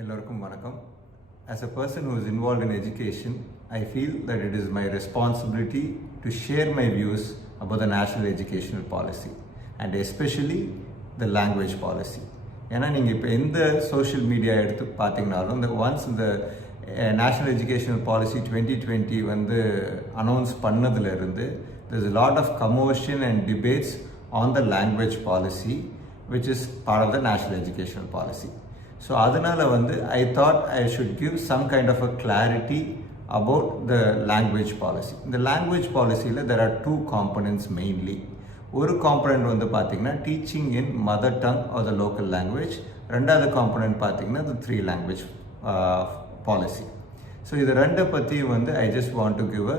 எல்லோருக்கும் வணக்கம். As a person who is involved in education, I feel that it is my responsibility to share my views about the national educational policy and especially the language policy. ஏன்னா நீங்கள் இப்போ எந்த social media எடுத்து பார்த்தீங்கனாலும் இந்த once இந்த national educational policy 2020 வந்து announce பண்ணதுலேருந்து there's a lot of commotion and debates on the language policy which is part of the national educational policy. So அதனால வந்து I thought I should give some kind of a clarity about the language policy. இந்த language policyல there are two components mainly. ஒரு component வந்து பார்த்தீங்கன்னா teaching இன் mother tongue R த local language. ரெண்டாவது component பார்த்தீங்கன்னா the 3 language policy. So இது ரெண்டை பற்றியும் வந்து I just want to give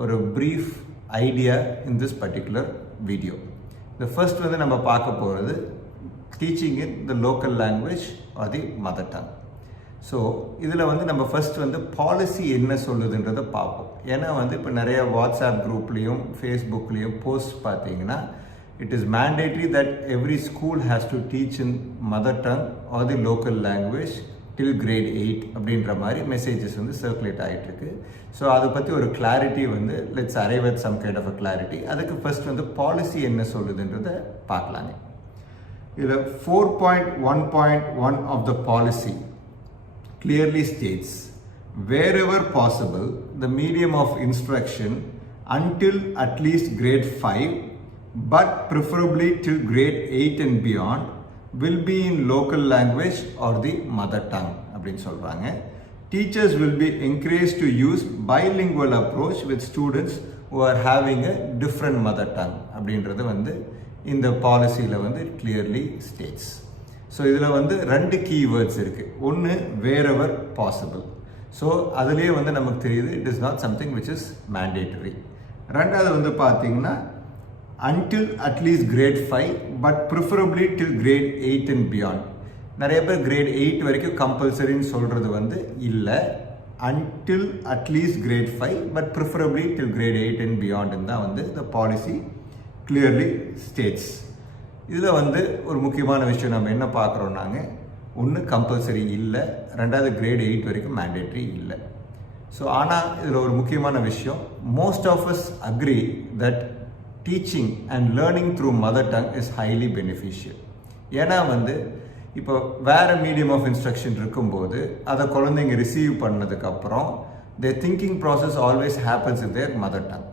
ஒரு brief idea in this particular video. The first வந்து நம்ம பார்க்க போகிறது teaching in the local language or the mother tongue. So இதில் வந்து நம்ம ஃபர்ஸ்ட் வந்து பாலிசி என்ன சொல்லுதுன்றதை பார்ப்போம். ஏன்னா வந்து இப்போ நிறைய வாட்ஸ்அப் குரூப்லேயும் ஃபேஸ்புக்லேயும் போஸ்ட் பார்த்தீங்கன்னா it is mandatory that every school has to teach in mother tongue or the local language till grade 8 அப்படின்ற மாதிரி மெசேஜஸ் வந்து சர்க்குலேட் ஆகிட்டுருக்கு. ஸோ அதை பற்றி ஒரு கிளாரிட்டி வந்து let's arrive at some kind of a clarity. அதுக்கு ஃபர்ஸ்ட் வந்து பாலிசி என்ன சொல்லுதுன்றதை பார்க்கலாங்க. இதில் 4.1.1 of the policy clearly states, wherever possible, the medium of instruction until at least grade 5, but preferably till grade 8 and beyond, will be in local language or the mother tongue. அப்படின்னு சொல்றாங்க. Teachers will be encouraged to use bilingual approach with students who are having a different mother tongue. அப்படின்றது வந்து இந்த பாலிசியில் வந்து clearly states. So இதில் வந்து 2 keywords இருக்குது. ஒன்று வேரெவர் பாசிபிள். ஸோ அதுலேயே வந்து நமக்கு தெரியுது it is not something which is mandatory. ரெண்டாவது வந்து பார்த்தீங்கன்னா until at least great 5 but preferably till grade 8 and beyond. நிறைய பேர் கிரேட் 8 வரைக்கும் கம்பல்சரின்னு சொல்கிறது வந்து இல்லை, until at least great 5 but preferably till grade 8 and பியாண்டுன்னு தான் வந்து இந்த பாலிசி கிளியர்லி ஸ்டேட்ஸ். இதில் வந்து ஒரு முக்கியமான விஷயம் நம்ம என்ன பார்க்குறோம்னாங்க, ஒன்று கம்பல்சரி இல்லை, ரெண்டாவது கிரேட் 8 வரைக்கும் மேண்டேட்ரி இல்லை. ஸோ ஆனால் இதில் ஒரு முக்கியமான விஷயம், most of us agree that teaching and learning through mother tongue is highly beneficial. ஏன்னா வந்து இப்போ வேறு மீடியம் ஆஃப் இன்ஸ்ட்ரக்ஷன் இருக்கும்போது அதை குழந்தைங்க ரிசீவ் பண்ணதுக்கப்புறம் their thinking process always happens in their mother tongue.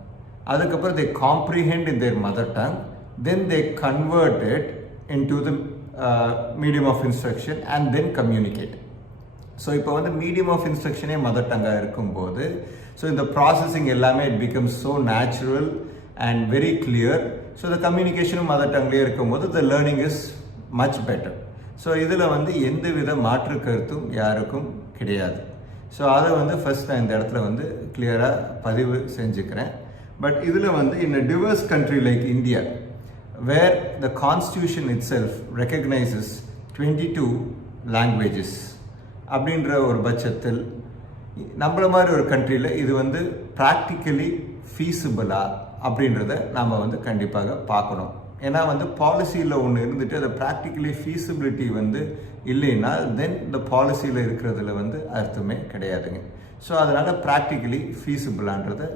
அதுக்கப்புறம் they comprehend in their mother tongue, then they convert it into the medium of instruction and then communicate. So இப்போ வந்து medium of இன்ஸ்ட்ரக்ஷனே mother டங்காக இருக்கும்போது so இந்த processing எல்லாமே it becomes so natural and very clear. So இந்த கம்யூனிகேஷனும் mother டங்லேயே இருக்கும்போது the learning is much better. So இதில் வந்து எந்த வித மாற்று கருத்தும் யாருக்கும் கிடையாது. ஸோ அதை வந்து ஃபர்ஸ்ட் நான் இந்த இடத்துல வந்து கிளியராக பதிவு செஞ்சுக்கிறேன். பட் இதில் வந்து in a diverse country like India, where the constitution itself recognizes 22 languages அப்படின்ற ஒரு பட்சத்தில் நம்மள மாதிரி ஒரு கண்ட்ரியில் இது வந்து ப்ராக்டிக்கலி ஃபீஸிபிளா அப்படின்றத நாம் வந்து கண்டிப்பாக பார்க்கணும். ஏன்னா வந்து பாலிசியில் ஒன்று இருந்துட்டு அதை ப்ராக்டிக்கலி ஃபீஸிபிலிட்டி வந்து இல்லைன்னா தென் இந்த பாலிசியில் இருக்கிறதுல வந்து அர்த்தமே கிடையாதுங்க. ஸோ அதனால் ப்ராக்டிக்கலி ஃபீஸிபிளான்றதை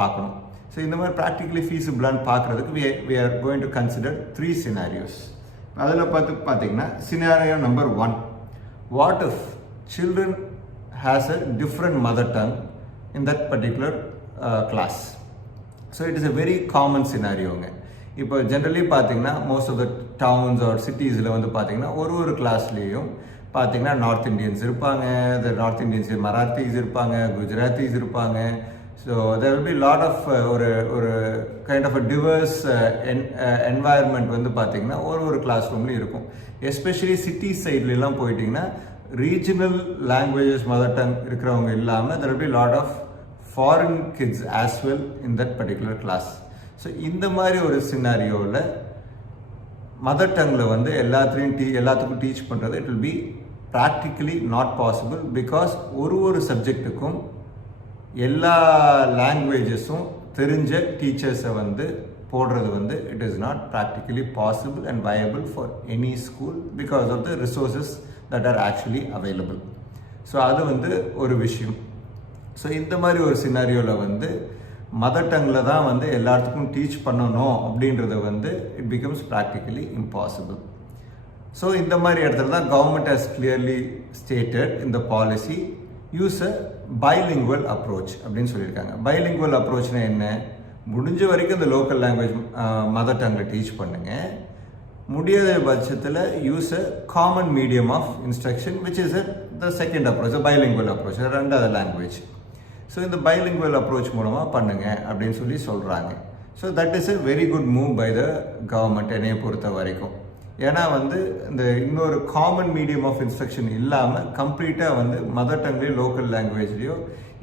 பார்க்கணும். ஸோ இந்த மாதிரி ப்ராக்டிக்கலி ஃபீஸிபிளான்னு பார்க்குறதுக்கு we are going to consider 3 scenarios. அதில் பார்த்தீங்கன்னா scenario number 1, what if children has a different mother tongue in that particular class? So it is a very common scenarioங்க. இப்போ ஜென்ரலி பார்த்தீங்கன்னா most of the towns or சிட்டிஸில் வந்து பார்த்தீங்கன்னா ஒரு கிளாஸ்லேயும் பார்த்தீங்கன்னா north Indians இருப்பாங்க, த நார்த் இண்டியன்ஸ் மராத்திஸ் இருப்பாங்க, குஜராத்திஸ் இருப்பாங்க. So there will be lot of ஒரு kind of a diverse environment வந்து பார்த்தீங்கன்னா ஒரு கிளாஸ் ரூம்லேயும் இருக்கும். எஸ்பெஷலி சிட்டி சைட்லலாம் போயிட்டிங்கன்னா ரீஜனல் லாங்குவேஜஸ் மதர் டங் இருக்கிறவங்க இல்லாமல் there will be lot of foreign kids as well in that particular class. So இந்த மாதிரி ஒரு சினாரியோவில் மதர் டங்கில் வந்து எல்லாத்துக்கும் டீச் பண்ணுறது it will be practically not possible. Because ஒரு சப்ஜெக்ட்டுக்கும் எல்லா லாங்குவேஜஸும் தெரிஞ்ச டீச்சர்ஸை வந்து போடுறது வந்து it is not practically possible and viable for any school because of the resources that are actually available. So அது வந்து ஒரு விஷயம். ஸோ இந்த மாதிரி ஒரு சினாரியோவில் வந்து மதர் டங்கில் தான் வந்து எல்லாத்துக்கும் டீச் பண்ணணும் அப்படின்றது வந்து it becomes practically impossible. So இந்த மாதிரி இடத்துல தான் கவர்மெண்ட் ஹஸ் கிளியர்லி ஸ்டேட்டட் இந்த policy use a bilingual approach அப்படின்னு சொல்லியிருக்காங்க. பைலிங்குவல் அப்ரோச்னா என்ன? முடிஞ்ச வரைக்கும் இந்த லோக்கல் லாங்குவேஜ் மதர் டங்கில் டீச் பண்ணுங்க. முடியாத பட்சத்தில் use a common medium of instruction which is the second approach, bilingual approach, ரெண்டாவது லாங்குவேஜ். ஸோ இந்த பைலிங்குவல் அப்ரோச் மூலமாக பண்ணுங்க அப்படின்னு சொல்லி சொல்கிறாங்க. So that is a very good move by the government என்னையை பொறுத்த வரைக்கும். ஏன்னா வந்து இந்த இன்னொரு காமன் மீடியம் ஆஃப் இன்ஸ்ட்ரக்ஷன் இல்லாமல் கம்ப்ளீட்டாக வந்து மதர் டங்லேயோ லோக்கல் லாங்குவேஜ்லேயோ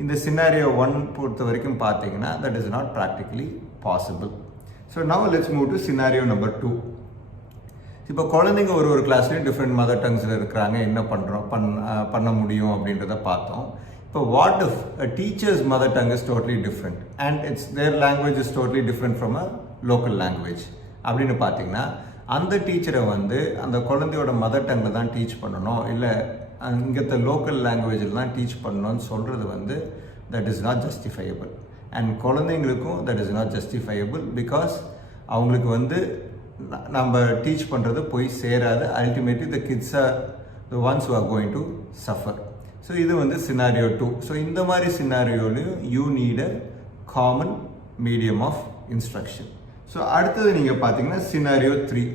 இந்த சினாரியோ 1 பொறுத்த வரைக்கும் பார்த்தீங்கன்னா that is not practically possible. So now let's move to scenario number 2. இப்போ குழந்தைங்க ஒரு கிளாஸ்லேயும் டிஃப்ரெண்ட் மதர் டங்ஸில் இருக்கிறாங்க, என்ன பண்ண முடியும் அப்படின்றத பார்த்தோம். இப்போ what if a teacher's mother tongue is totally different and their language is totally different from a local language அப்படின்னு பார்த்தீங்கன்னா அந்த டீச்சரை வந்து அந்த குழந்தையோட மதர் டங்கில் தான் டீச் பண்ணணும், இல்லை இங்கத்த லோக்கல் லாங்குவேஜில் தான் டீச் பண்ணணும்னு சொல்கிறது வந்து that is not justifiable. And குழந்தைங்களுக்கும் that is not justifiable because அவங்களுக்கு வந்து நம்ம டீச் பண்ணுறது போய் சேராது. Ultimately the kids are the ones who are going to suffer. So இது வந்து சினாரியோ 2. ஸோ இந்த மாதிரி சினாரியோலையும் you need a common medium of instruction. So அடுத்தது நீங்கள் பார்த்தீங்கன்னா scenario 3.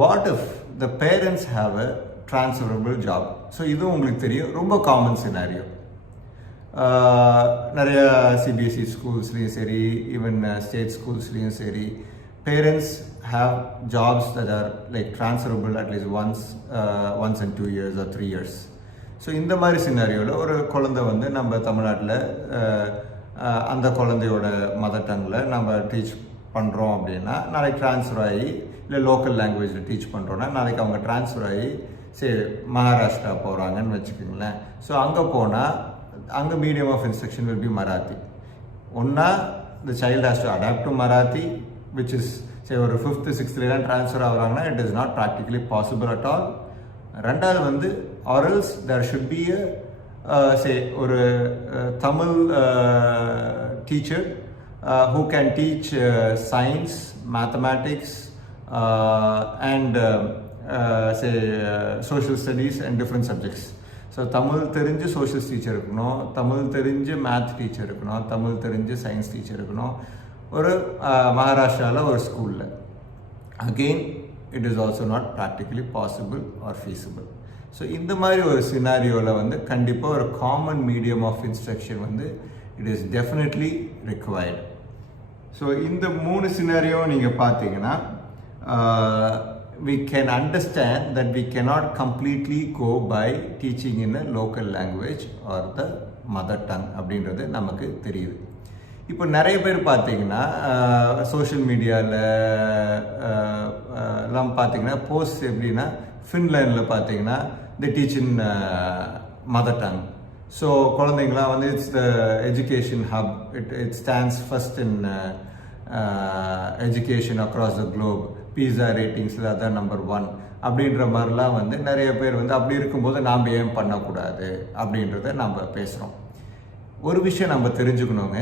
What if the parents have a transferable job? So இதுவும் உங்களுக்கு தெரியும், ரொம்ப காமன் சினாரியோ. நிறைய சிபிஎஸ்சி ஸ்கூல்ஸ்லேயும் சரி, ஈவன் ஸ்டேட் ஸ்கூல்ஸ்லேயும் சரி, parents have jobs that are like transferable at least once in 2 years or 3 years. So இந்த மாதிரி சினாரியோவில் ஒரு குழந்தை வந்து நம்ம தமிழ்நாட்டில் அந்த குழந்தையோட மதர் டங்கில் நம்ம டீச் பண்ணுறோம் அப்படின்னா நாளைக்கு ட்ரான்ஸ்ஃபர் ஆகி, இல்லை லோக்கல் லாங்குவேஜில் டீச் பண்ணுறோன்னா நாளைக்கு அவங்க ட்ரான்ஸ்ஃபர் ஆகி சரி மகாராஷ்டிரா போகிறாங்கன்னு வச்சுக்கோங்களேன். ஸோ அங்கே போனால் அங்கே medium of instruction will be Marathi. ஒன்றா the child has to adapt to Marathi which is say ஒரு 5th 6th ட்ரான்ஸ்ஃபர் ஆகுறாங்கன்னா it is not practically possible at all. ரெண்டாவது வந்து or else there should be a say ஒரு Tamil teacher who can teach science, mathematics and say social studies and different subjects. So Tamil தெரிஞ்சு social teacher இருக்கணும், தமிழ் தெரிஞ்சு math teacher இருக்கணும், தமிழ் தெரிஞ்சு science teacher இருக்கணும் ஒரு மகாராஷ்டிராவில் ஒரு ஸ்கூலில். Again it is also not practically possible R feasible. So இந்த மாதிரி ஒரு சினாரியோவில் வந்து கண்டிப்பாக ஒரு காமன் மீடியம் ஆஃப் இன்ஸ்ட்ரக்ஷன் வந்து it is definitely required. So இந்த 3 சினாரியோ நீங்கள் பார்த்தீங்கன்னா we can understand that we cannot completely go by teaching in a local language or the mother tongue அப்படின்றது நமக்கு தெரியுது. இப்போ நிறைய பேர் பார்த்தீங்கன்னா சோஷியல் மீடியாவில் எல்லாம் பார்த்தீங்கன்னா போஸ்ட் எப்படின்னா ஃபின்லாண்டில் பார்த்தீங்கன்னா they teach in mother tongue. So குழந்தைங்களாம் வந்து it's the education hub, it stands first in education across the globe, PISA ரேட்டிங்ஸில் அதான் நம்பர் 1 அப்படின்ற மாதிரிலாம் வந்து நிறைய பேர் வந்து அப்படி இருக்கும்போது நாம் ஏன் பண்ணக்கூடாது அப்படின்றத நம்ம பேசுகிறோம். ஒரு விஷயம் நம்ம தெரிஞ்சுக்கணுங்க,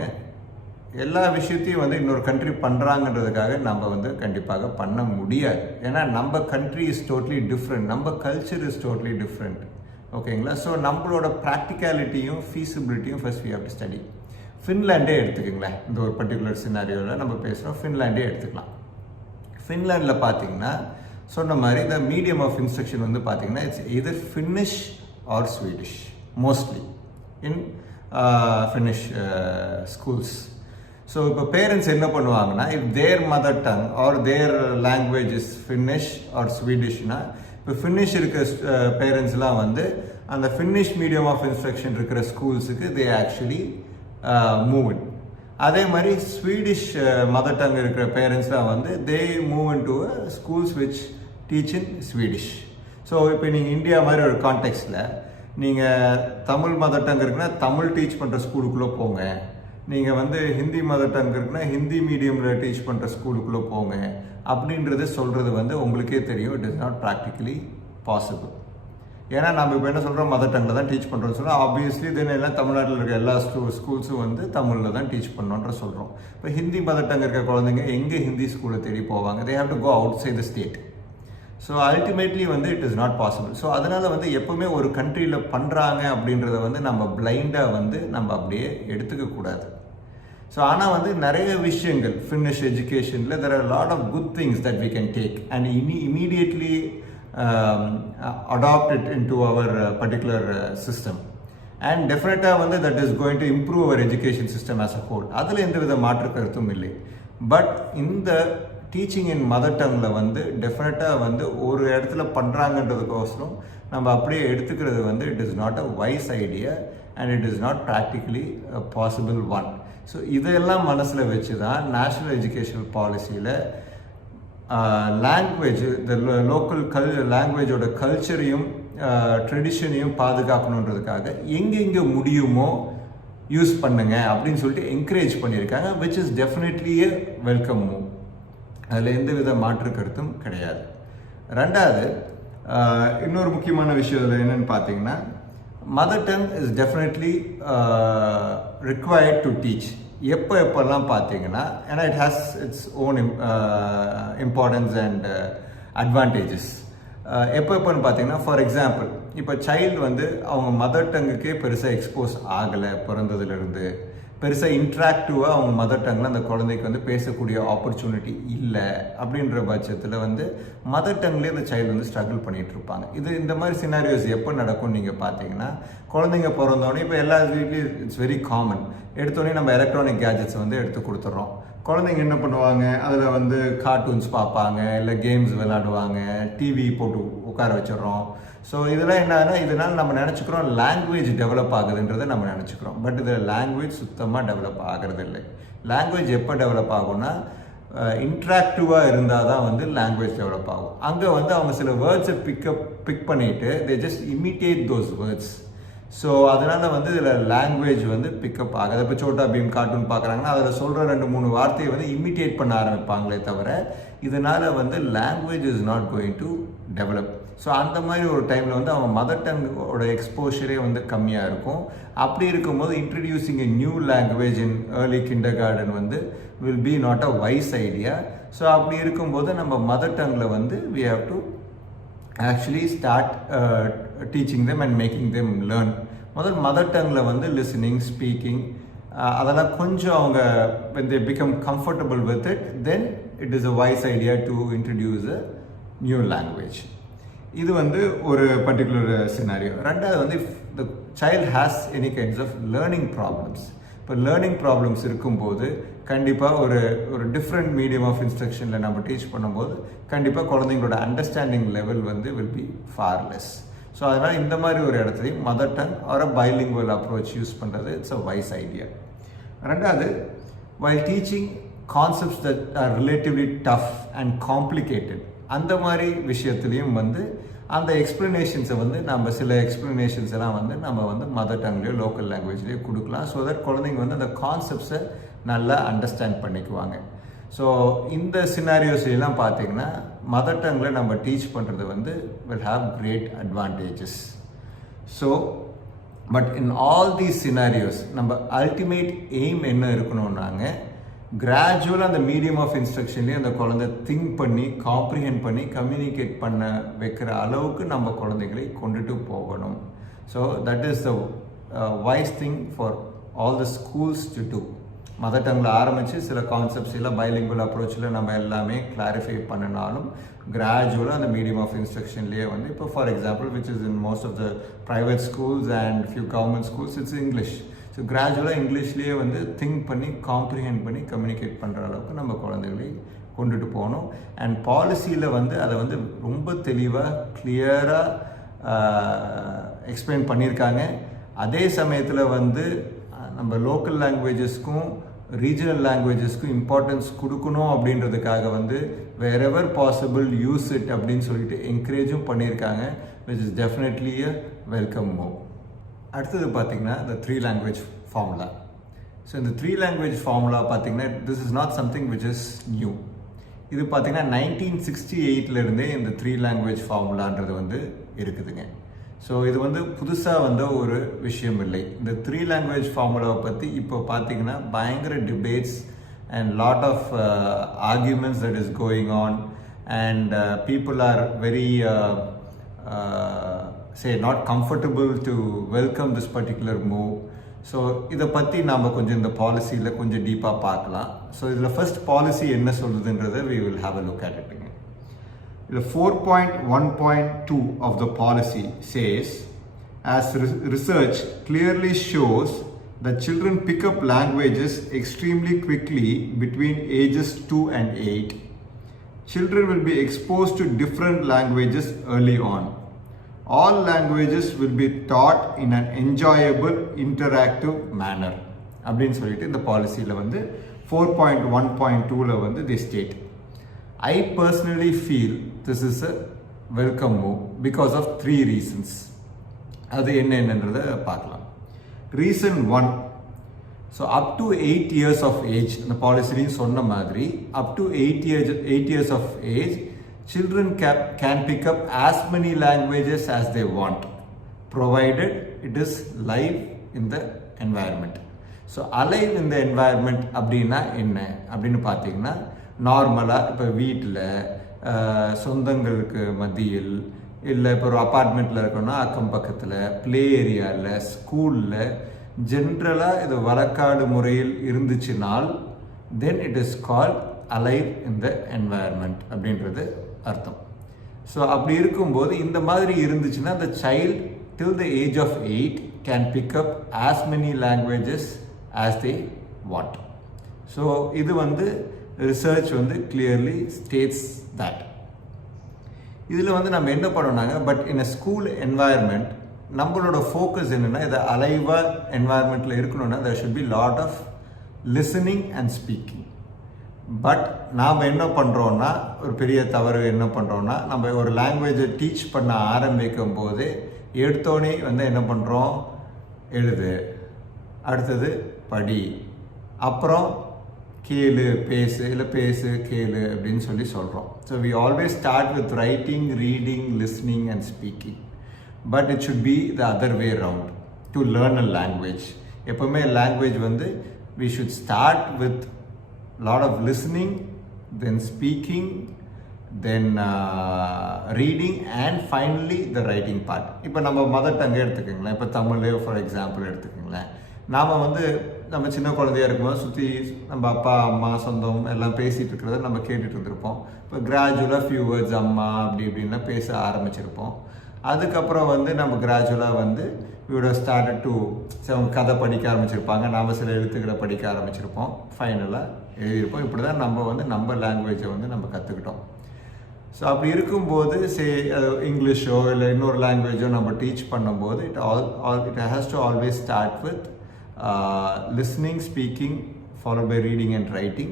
எல்லா விஷயத்தையும் வந்து இன்னொரு கண்ட்ரி பண்ணுறாங்கன்றதுக்காக நம்ம வந்து கண்டிப்பாக பண்ண முடியாது. ஏன்னா நம்ம கண்ட்ரி இஸ் டோட்லி டிஃப்ரெண்ட், நம்ம கல்ச்சர் இஸ் டோட்லி டிஃப்ரெண்ட். ஓகேங்களா? ஸோ நம்மளோட ப்ராக்டிகாலிட்டியும் ஃபீஸிபிலிட்டியும் first we have to study. ஃபின்லாண்டே எடுத்துக்கங்களேன், இந்த ஒரு பர்டிகுலர் சினாரியோவில் நம்ம பேசுகிறோம், ஃபின்லாண்டே எடுத்துக்கலாம். ஃபின்லாண்டில் பார்த்தீங்கன்னா சொன்ன மாதிரி இந்த மீடியம் ஆஃப் இன்ஸ்ட்ரக்ஷன் வந்து பார்த்தீங்கன்னா it's either Finnish or Swedish, mostly in Finnish schools. So இப்போ பேரண்ட்ஸ் என்ன பண்ணுவாங்கன்னா, if their mother tongue or their language is Finnish or ஸ்வீடிஷ்னா, இப்போ ஃபின்னிஷ் இருக்கிற பேரண்ட்ஸ்லாம் வந்து அந்த ஃபின்னிஷ் மீடியம் ஆஃப் இன்ஸ்ட்ரக்ஷன் இருக்கிற ஸ்கூல்ஸுக்கு தே ஆக்சுவலி மூவ் இன். அதே மாதிரி ஸ்வீடிஷ் மதர் டங் இருக்கிற பேரண்ட்ஸ்லாம் வந்து they move in to schools which teach in Swedish. So இப்போ நீங்கள் இந்தியா மாதிரி ஒரு கான்டெக்ஸ்டில் நீங்கள் தமிழ் மதர் டங் இருக்குன்னா தமிழ் டீச் பண்ணுற ஸ்கூலுக்குள்ளே போங்க, நீங்கள் வந்து ஹிந்தி மதர் டங் இருக்குன்னா ஹிந்தி மீடியமில் டீச் பண்ணுற ஸ்கூலுக்குள்ளே போங்க அப்படின்றது சொல்கிறது வந்து உங்களுக்கே தெரியும், it is not practically possible. ஏன்னா நம்ம இப்போ என்ன சொல்கிறோம், மதர் டங்கில் தான் டீச் பண்ணுறோம்னு சொன்னால் ஆப்வியஸ்லி தென் எல்லாம் தமிழ்நாட்டில் இருக்க எல்லா ஸ்கூல்ஸும் வந்து தமிழில் தான் டீச் பண்ணோன்ற சொல்கிறோம். இப்போ ஹிந்தி மதர் டங் இருக்க குழந்தைங்க எங்கே ஹிந்தி ஸ்கூலை தேடி போவாங்க? They have to go outside the state. So ultimately வந்து it is not possible. So அதனால் வந்து எப்போவுமே ஒரு கண்ட்ரியில் பண்ணுறாங்க அப்படின்றத வந்து நம்ம பிளைண்டாக வந்து நம்ம அப்படியே எடுத்துக்கக்கூடாது. ஸோ ஆனால் வந்து நிறைய விஷயங்கள் ஃபினிஷ் எஜுகேஷனில் there are lot of good things that we can take and immediately adopt it into our particular system, and definitely வந்து that is going to improve our education system as a whole. அதில் எந்த வித மாற்று கருத்தும் இல்லை. But இந்த teaching இன் mother டங்கில் வந்து டெஃபினட்டாக வந்து ஒரு இடத்துல பண்ணுறாங்கன்றதுக்கோசரம் நம்ம அப்படியே எடுத்துக்கிறது வந்து it is not a wise idea and it is not practically possible one. So இதெல்லாம் மனசில் வச்சு தான் நேஷ்னல் எஜுகேஷனல் பாலிசியில் லாங்குவேஜ் இந்த லோக்கல் லாங்குவேஜோட கல்ச்சரையும் ட்ரெடிஷனையும் பாதுகாக்கணுன்றதுக்காக எங்கெங்கே முடியுமோ யூஸ் பண்ணுங்க அப்படின்னு சொல்லிட்டு என்கரேஜ் பண்ணியிருக்காங்க, which is definitely a welcome move. அதில் எந்த வித மாற்று கருத்தும் கிடையாது. ரெண்டாவது இன்னொரு முக்கியமான விஷயம் அதில் என்னென்னு பார்த்தீங்கன்னா, mother tongue is definitely required to teach. எப்போல்லாம் பார்த்தீங்கன்னா, ஏன்னா it has its own importance and advantages. எப்போன்னு பார்த்தீங்கன்னா, ஃபார் எக்ஸாம்பிள் இப்போ சைல்டு வந்து அவங்க மதர் டங்குக்கே பெருசாக எக்ஸ்போஸ் ஆகலை, பிறந்ததுலேருந்து பெருசாக இன்ட்ராக்டிவாக அவங்க மதர் டங்கில் அந்த குழந்தைக்கு வந்து பேசக்கூடிய ஆப்பர்ச்சுனிட்டி இல்லை அப்படின்ற பட்சத்தில் வந்து மதர் டங்லேயே அந்த சைல்டு வந்து ஸ்ட்ரகிள் பண்ணிகிட்டு இருப்பாங்க. இந்த மாதிரி சினாரியோஸ் எப்போ நடக்கும்னு நீங்கள் பார்த்தீங்கன்னா, குழந்தைங்க பிறந்தோடனே இப்போ எல்லா வீட்லேயும் இட்ஸ் வெரி காமன், எடுத்தோடனே நம்ம எலக்ட்ரானிக் கேஜெட்ஸ் வந்து எடுத்து கொடுத்துட்றோம். குழந்தைங்க என்ன பண்ணுவாங்க, அதில் வந்து கார்ட்டூன்ஸ் பார்ப்பாங்க, இல்லை கேம்ஸ் விளையாடுவாங்க, டிவி போட்டு உட்கார வச்சிடறோம். ஸோ இதெல்லாம் என்னன்னா, இதனால் நம்ம நினச்சிக்கிறோம் லாங்குவேஜ் டெவலப் ஆகுதுன்றதை நம்ம நினச்சிக்கிறோம். பட் இதில் லாங்குவேஜ் சுத்தமாக டெவலப் ஆகிறது இல்லை. லாங்குவேஜ் எப்போ டெவலப் ஆகும்னா, இன்ட்ராக்டிவாக இருந்தால் தான் வந்து லாங்குவேஜ் டெவலப் ஆகும். அங்கே வந்து அவங்க சில வேர்ட்ஸை பிக் பண்ணிவிட்டு they just imitate those words. So அதனால் வந்து இதில் லாங்குவேஜ் வந்து பிக்கப் ஆகுது. இப்போ சோட்டா பீம் கார்ட்டூன் பார்க்குறாங்கன்னா அதில் சொல்கிற 2-3 வார்த்தையை வந்து இமிட்டேட் பண்ண ஆரம்பிப்பாங்களே தவிர இதனால் வந்து language is not going to develop. So அந்த மாதிரி ஒரு டைமில் வந்து அவங்க மதர் டங்கோட எக்ஸ்போஷரே வந்து கம்மியாக இருக்கும். அப்படி இருக்கும்போது introducing a new language in early kindergarten வந்து will be not a wise idea. So அப்படி இருக்கும்போது நம்ம மதர் டங்கில் வந்து we have to actually start teaching them and making them learn. முதல் மதர் டங்கில் வந்து லிசனிங், ஸ்பீக்கிங் அதெல்லாம் கொஞ்சம் அவங்க when they become comfortable with it, then it is a wise idea to introduce a new language. இது வந்து ஒரு particular scenario. ரெண்டாவது வந்து if the child has any kinds of learning problems, இப்போ லேர்னிங் ப்ராப்ளம்ஸ் இருக்கும்போது கண்டிப்பாக ஒரு டிஃப்ரெண்ட் மீடியம் ஆஃப் இன்ஸ்ட்ரக்ஷனில் நம்ம டீச் பண்ணும்போது கண்டிப்பாக குழந்தைங்களோட அண்டர்ஸ்டாண்டிங் லெவல் வந்து will B for less. So அதனால் இந்த மாதிரி ஒரு இடத்துலையும் மதர் டங் ஆர் அ பைலிங்குவல் அப்ரோச் யூஸ் பண்ணுறது இட்ஸ் அ வைஸ் ஐடியா. ரெண்டாவது, while teaching concepts that are relatively tough and complicated, அந்த மாதிரி விஷயத்துலையும் வந்து அந்த எக்ஸ்ப்ளனேஷன்ஸை வந்து நம்ம சில எக்ஸ்ப்ளனேஷன்ஸ் எல்லாம் வந்து நம்ம வந்து மதர் டங்லேயோ லோக்கல் லாங்குவேஜ்லேயோ கொடுக்கலாம். ஸோ தட் குழந்தைங்க வந்து அந்த கான்செப்ட்ஸை நல்லா அண்டர்ஸ்டாண்ட் பண்ணிக்குவாங்க. ஸோ இந்த சினாரியோஸ்லாம் பார்த்தீங்கன்னா மதர் டங்கில் நம்ம டீச் பண்ணுறது வந்து will have great advantages. So but in all these scenarios நம்ம அல்டிமேட் எய்ம் என்ன இருக்கணும்னாங்க, கிராஜுவலாக அந்த மீடியம் ஆஃப் இன்ஸ்ட்ரக்ஷன்லேயே அந்த குழந்தை திங்க் பண்ணி காம்ப்ரிஹெண்ட் பண்ணி கம்யூனிகேட் பண்ண வைக்கிற அளவுக்கு நம்ம குழந்தைகளை கொண்டுட்டு போகணும். So that is the wise thing for all the schools to do. Mother டங்கில் ஆரம்பித்து சில கான்செப்ட்ஸ் எல்லாம் பைலிங்குவல் அப்ரோச்சில் நம்ம எல்லாமே கிளாரிஃபை பண்ணினாலும் கிராஜுவலாக அந்த மீடியம் ஆஃப் இன்ஸ்ட்ரக்ஷன்லேயே வந்து இப்போ for example which is in most of the private schools and few government schools it's English. So கிராஜுவலாக இங்கிலீஷ்லேயே வந்து திங்க் பண்ணி காம்ப்ரிஹெண்ட் பண்ணி கம்யூனிகேட் பண்ணுற அளவுக்கு நம்ம குழந்தைகளை கொண்டுட்டு போகணும். அண்ட் பாலிசியில் வந்து அதை வந்து ரொம்ப தெளிவாக கிளியராக எக்ஸ்பிளைன் பண்ணியிருக்காங்க. அதே சமயத்தில் வந்து நம்ம லோக்கல் லாங்குவேஜஸ்க்கும் ரீஜனல் லாங்குவேஜஸ்க்கும் இம்பார்ட்டன்ஸ் கொடுக்கணும் அப்படின்றதுக்காக வந்து wherever possible யூஸ் இட் அப்படின்னு சொல்லிட்டு என்கரேஜும் பண்ணியிருக்காங்க, which is definitely a welcome move. அடுத்தது பார்த்தீங்கன்னா the 3 language formula. ஸோ இந்த 3 language formula பார்த்தீங்கன்னா this is not something which is new. இது பார்த்தீங்கன்னா 1968 இருந்தே இந்த 3 language formulaன்றது வந்து இருக்குதுங்க. ஸோ இது வந்து புதுசாக வந்த ஒரு விஷயம் இல்லை. இந்த 3 language ஃபார்முலாவை பற்றி இப்போ பார்த்தீங்கன்னா பயங்கர debates and lot of arguments that is going on, and people are very say not comfortable to welcome this particular move. So இதை பற்றி நாம் கொஞ்சம் இந்த பாலிசியில் கொஞ்சம் டீப்பாக பார்க்கலாம். ஸோ இதில் ஃபர்ஸ்ட் பாலிசி என்ன சொல்லுதுன்றதை we will have a look at it. The 4.1.2 of the policy says, as research clearly shows that children pick up languages extremely quickly between ages 2 and 8. Children will be exposed to different languages early on. All languages will be taught in an enjoyable, interactive manner. அப்படின்னு சொல்லிட்டு இந்த பாலிசியில் வந்து 4.1.2ல வந்து they state. I personally feel this is a welcome move because of 3 reasons. அது என்னன்றதை பார்க்கலாம். Reason 1, so up to 8 years of age, இந்த பாலிசிலையும் சொன்ன மாதிரி up to 8 years of age, children can pick up as many languages as they want, provided it is live in the environment. So alive in the environment அப்படின்னா என்ன அப்படின்னு பார்த்தீங்கன்னா, நார்மலாக இப்போ வீட்டில் சொந்தங்களுக்கு மத்தியில், இல்லை இப்போ ஒரு அப்பார்ட்மெண்ட்டில் இருக்கணும்னா அக்கம் பக்கத்தில், ப்ளே ஏரியாவில், ஸ்கூலில் ஜென்ரலாக இது வழக்காடு முறையில் இருந்துச்சுனால் then it is called alive in the environment அப்படின்றது அர்த்தம். ஸோ அப்படி இருக்கும்போது இந்த மாதிரி இருந்துச்சுன்னா the child till the age of 8 can pick up as many languages as they want. So இது வந்து ரிசர்ச் வந்து clearly states that. இதில் வந்து நம்ம என்ன பண்ணோம்னாங்க, but in a school environment நம்மளோட ஃபோக்கஸ் என்னென்னா, இதை அலைவாக என்வாயர்மெண்ட்டில் இருக்கணும்னா there should be lot of listening and speaking. But நாம் என்ன பண்ணுறோன்னா, ஒரு பெரிய தவறு என்ன பண்ணுறோன்னா, நம்ம ஒரு லாங்குவேஜை டீச் பண்ண ஆரம்பிக்கும் போது எடுத்தோடனே வந்து என்ன பண்ணுறோம், எழுது, அடுத்தது படி, அப்புறம் கேளு பேசு, இல்லை பேசு கேளு அப்படின்னு சொல்லி சொல்கிறோம். So we always start with writing, reading, listening and speaking. But it should be the other way round to learn a language. எப்போவுமே லாங்குவேஜ் வந்து we should start with lot of listening, then speaking, then reading and finally the writing part. இப்போ நம்ம mother டங்கை எடுத்துக்கோங்களேன், இப்போ தமிழே for example எடுத்துக்கோங்களேன். நாம் வந்து நம்ம சின்ன குழந்தையாக இருக்கும்போது சுற்றி நம்ம அப்பா அம்மா சொந்தம் எல்லாம் பேசிகிட்டு இருக்கிறத நம்ம கேட்டுட்டு இருந்திருப்போம். இப்போ கிராஜுவலாக ஃபியூ வேர்ட்ஸ் அம்மா அப்படி இப்படின்லாம் பேச ஆரம்பிச்சிருப்போம். அதுக்கப்புறம் வந்து நம்ம கிராஜுவலாக வந்து இவோட ஸ்டார்டட் டு அவங்க கதை படிக்க ஆரம்பிச்சிருப்பாங்க, நாம் சில எழுத்துக்களை படிக்க ஆரம்பிச்சிருப்போம், ஃபைனலாக எழுதியிருப்போம். இப்படி தான் நம்ம வந்து நம்ம லாங்குவேஜை வந்து நம்ம கற்றுக்கிட்டோம். ஸோ அப்படி இருக்கும்போது இங்கிலீஷோ இல்லை இன்னொரு லாங்குவேஜோ நம்ம டீச் பண்ணும்போது it has to always start with listening, speaking, followed by reading and writing.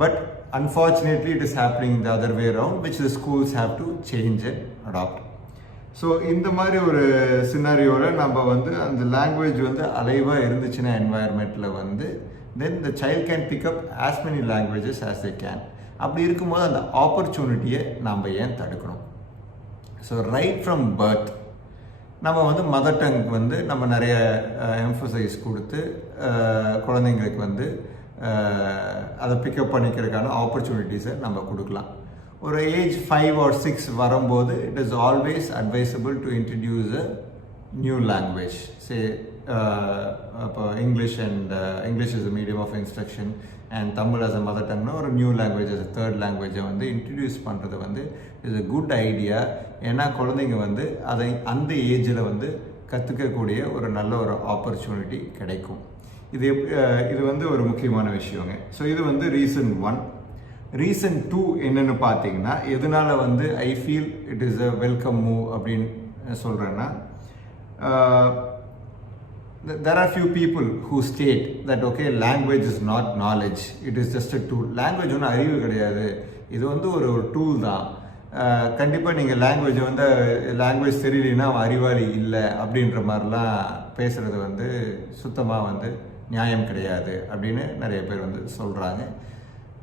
But unfortunately it is happening the other way around, which the schools have to change and adopt. So இந்த மாதிரி ஒரு சினாரியோவில் நம்ம வந்து அந்த language வந்து அலைவாக இருந்துச்சுன்னா என்வாயர்மெண்ட்டில் வந்து then the child can pick up as many languages as they can. அப்படி இருக்கும்போது அந்த ஆப்பர்ச்சுனிட்டியை நம்ம ஏன் தடுக்கணும்? ஸோ ரைட் ஃப்ரம் பர்த் நம்ம வந்து மதர் டங் வந்து நம்ம நிறைய எம்ஃபசைஸ் கொடுத்து குழந்தைங்களுக்கு வந்து அதை பிக்கப் பண்ணிக்கிறதுக்கான ஆப்பர்ச்சுனிட்டிஸை நம்ம கொடுக்கலாம். ஒரு ஏஜ் 5 or 6 வரும்போது it is always advisable to introduce a new language. Say இப்போ English is a medium of instruction and Tamil as a mother டங்னா ஒரு new language as a third லாங்குவேஜை வந்து இன்ட்ரடியூஸ் பண்ணுறது வந்து இஸ் அ குட் ஐடியா. ஏன்னா குழந்தைங்க வந்து அதை அந்த ஏஜில் வந்து கற்றுக்கக்கூடிய ஒரு நல்ல ஒரு ஆப்பர்ச்சுனிட்டி கிடைக்கும். இது வந்து ஒரு முக்கியமான விஷயங்க. ஸோ இது வந்து ரீசன் 1. ரீசன் 2 என்னென்னு பார்த்தீங்கன்னா, எதனால் வந்து I feel it is a welcome move அப்படின்னு சொல்கிறேன்னா, there are few people who state that okay, language is not knowledge, it is just a tool. language ஒன்றும் அறிவு கிடையாது, இது வந்து ஒரு டூல் தான். கண்டிப்பாக நீங்கள் லாங்குவேஜை வந்து லாங்குவேஜ் தெரியலன்னா அறிவாளி இல்லை அப்படின்ற மாதிரிலாம் பேசுகிறது வந்து சுத்தமாக வந்து நியாயம் கிடையாது அப்படின்னு நிறைய பேர் வந்து சொல்கிறாங்க.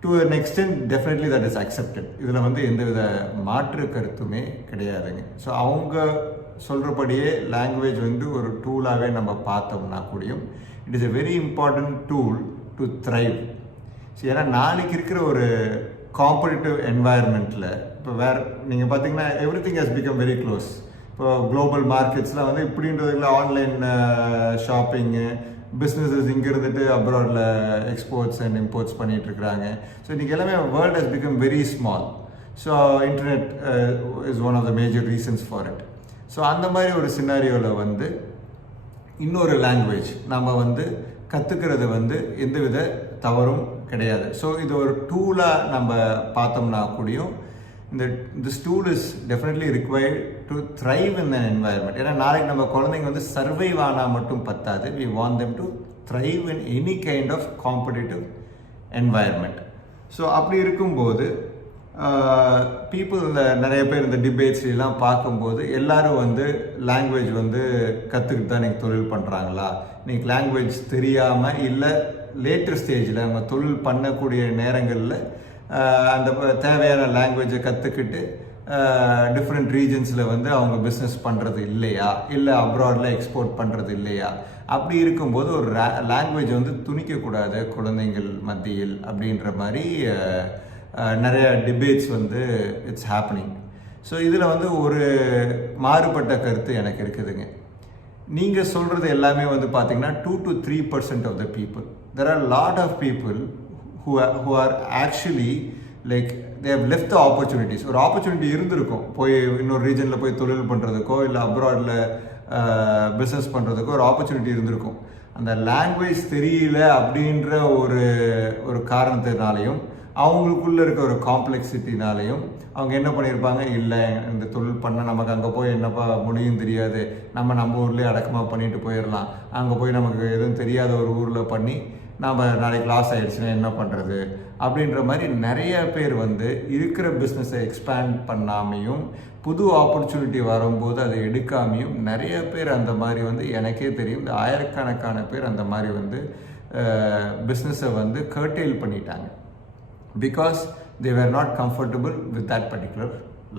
To an extent definitely that is accepted. இதில் வந்து எந்தவித மாற்று கருத்துமே கிடையாதுங்க. ஸோ அவங்க சொல்கிறபடியே லாங்குவேஜ் வந்து ஒரு டூலாகவே நம்ம பார்த்தோம்னா கூடியும் it is a very important tool to thrive. ஏன்னா நாளைக்கு இருக்கிற ஒரு காம்படிட்டிவ் என்வாயர்மெண்ட்டில் இப்போ வேறு நீங்கள் பார்த்தீங்கன்னா everything has become very close. இப்போ குளோபல் மார்க்கெட்ஸ்லாம் வந்து இப்படின்றதுல ஆன்லைன் ஷாப்பிங்கு பிஸ்னஸஸ் இங்கே இருந்துட்டு அப்ராடில் எக்ஸ்போர்ட்ஸ் அண்ட் இம்போர்ட்ஸ் பண்ணிகிட்ருக்குறாங்க. ஸோ இன்றைக்கி எல்லாமே world has become very small. So internet is one of the major reasons for it. So அந்த மாதிரி ஒரு சினாரியோவில் வந்து இன்னொரு லாங்குவேஜ் நம்ம வந்து கற்றுக்கிறது வந்து எந்தவித தவறும் கிடையாது. ஸோ இது ஒரு டூலாக நம்ம பார்த்தோம்னா கூடியும் this tool is definitely required to thrive in an environment. ஏன்னா நாளைக்கு நம்ம குழந்தைங்க வந்து சர்வைவ் ஆனால் மட்டும் பத்தாது. we want them to thrive in any kind of competitive environment. So அப்படி இருக்கும்போது பீப்புள் நிறைய பேர் இந்த டிபேட்ஸ்லாம் பார்க்கும்போது எல்லாரும் வந்து லாங்குவேஜ் வந்து கற்றுக்கிட்டு தான் நீங்கள் தொழில் பண்ணுறாங்களா, நீங்கள் லாங்குவேஜ் தெரியாமல் இல்லை லேட்டர் ஸ்டேஜில் அவங்க தொழில் பண்ணக்கூடிய நேரங்களில் அந்த தேவையான லாங்குவேஜை கற்றுக்கிட்டு டிஃப்ரெண்ட் ரீஜன்ஸில் வந்து அவங்க பிஸ்னஸ் பண்ணுறது இல்லையா, இல்லை அப்ராடில் எக்ஸ்போர்ட் பண்ணுறது இல்லையா? அப்படி இருக்கும்போது ஒரு லாங்குவேஜ் வந்து துணிக்கக்கூடாது குழந்தைங்கள் மத்தியில் அப்படின்ற மாதிரி நிறைய டிபேட்ஸ் வந்து இட்ஸ் ஹேப்பனிங். ஸோ இதில் வந்து ஒரு மாறுபட்ட கருத்து எனக்கு இருக்குதுங்க. நீங்கள் சொல்கிறது எல்லாமே வந்து பார்த்தீங்கன்னா 2 to 3% of the people. There are lot of people who are actually like they have left the opportunities. ஒரு ஆப்பர்ச்சுனிட்டி இருந்திருக்கும், போய் இன்னொரு ரீஜனில் போய் தொழில் பண்ணுறதுக்கோ இல்லை அப்ராடில் பிஸ்னஸ் பண்ணுறதுக்கோ ஒரு ஆப்பர்ச்சுனிட்டி இருந்திருக்கும். அந்த லாங்குவேஜ் தெரியல அப்படின்ற ஒரு காரணத்தினாலையும் அவங்களுக்குள்ளே இருக்க ஒரு காம்ப்ளெக்சிட்டினாலையும் அவங்க என்ன பண்ணியிருப்பாங்க, இல்லை இந்த தொழில் பண்ண நமக்கு அங்கே போய் என்னப்பா மொழியும் தெரியாது, நம்ம ஊர்லேயே அடக்கமாக பண்ணிட்டு போயிடலாம், அங்கே போய் நமக்கு எதுவும் தெரியாத ஒரு ஊரில் பண்ணி நாம் நாளைக்கு லாஸ் ஆகிடுச்சுன்னா என்ன பண்ணுறது அப்படின்ற மாதிரி நிறைய பேர் வந்து இருக்கிற பிஸ்னஸை எக்ஸ்பேண்ட் பண்ணாமையும் புது ஆப்பர்ச்சுனிட்டி வரும்போது அதை எடுக்காமையும் நிறைய பேர் அந்த மாதிரி வந்து எனக்கே தெரியும் இந்த ஆயிரக்கணக்கான பேர் அந்த மாதிரி வந்து பிஸ்னஸை வந்து கர்டெயில் பண்ணிட்டாங்க. Because they were not comfortable with that particular